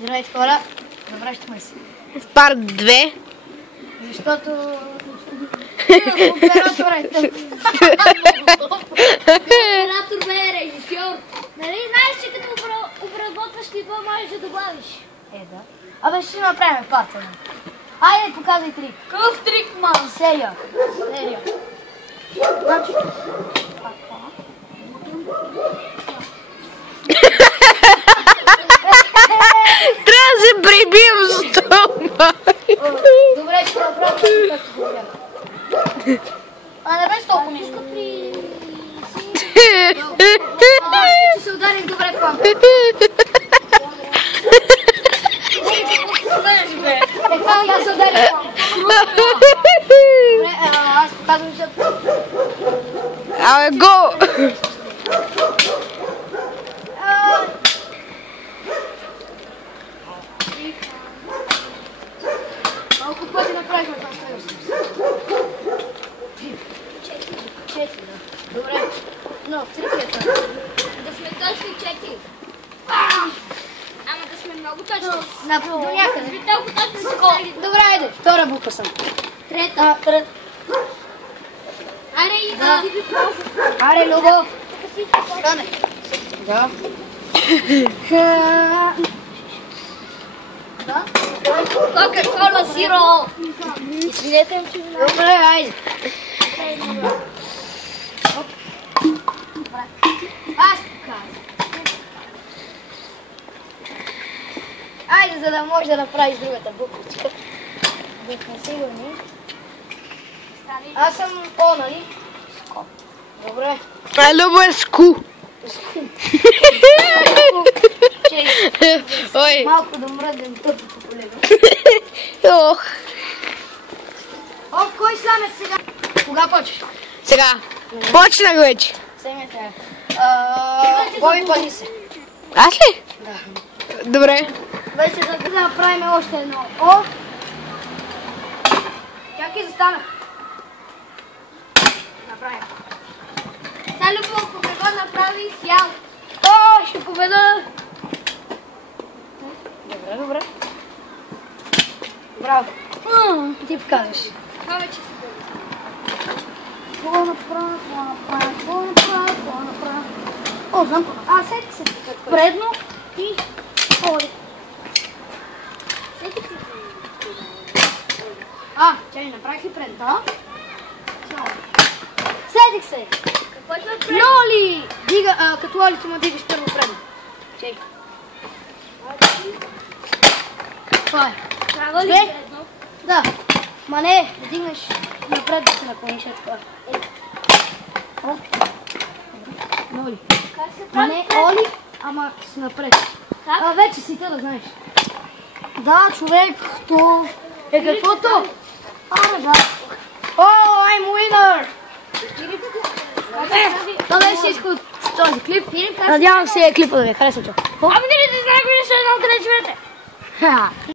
Здравейте, хора. Завръщаме се. Парт 2. Защото... Оператор е тук. Оператор бе режисьор. Нали знаеш, че като обработваш клипа можеш да добавиш? Да. Абе, ще направим парта. Айде, показвай трик. Какъв трик, ман? Серия. Значи... Трябва да се прибием с това. Добре, ще направим както го бях. А не беше толкова нищо. Ще се ударих добре в лампа. Така, се ударих в лампа. Добре, аз показвам, че... Абе, го! Малко пъти направихме това следващото. 4, да. Добре. Но, трикията. Да сме точни 4. Ама да сме много точни. До някъде. Толкова точно се стали. Добре, айде. Втора буква съм. Трета. Трета. Аре, и Да. да. Аре, Любо. Стане. Да. Да? Кока-кола зиро. Извинете, че... Добре, айде. Аз показвам. Айде, за да можеш да направиш другата буквичка. Да сме сигурни. Аз съм О, нали? Ско. Добре. А Любо е ску. Ой. Малко да мръднем тъпото полега. Ох. О, кой сламец сега? Кога почваш? Сега. Почнах вече. Семете. Боби, пази се. Аз ли? Да. Добре. Вече да направим още едно. О! Чакай, застанах. Направим. Та Любо, ако не го направи, сял. О, ще победа! Добре. Браво. Ти показваш. Повече се бъде. Какво направя? О, знам. Седи се. Предно и ходи. Чай, направих ли предно? Да. Седих се. Какво ще направи? Лоли! Дига, като лолите му дигаш първо предно. Чай. Това е. Трябва ли Две? едно? Да. Ма не, да дигнеш напред да се наклониш е така. Оп. Лоли. Как се Ма прави? не, Оли, ама си напред. Как? Вече си те да знаеш. Да, човек, то е каквото. Аре, да. О, I'm winner! Това беше всичко от този клип. Надявам се клипа да ви е харесал. Ами не ли да знаем, че ще знам къде живеете? Ха!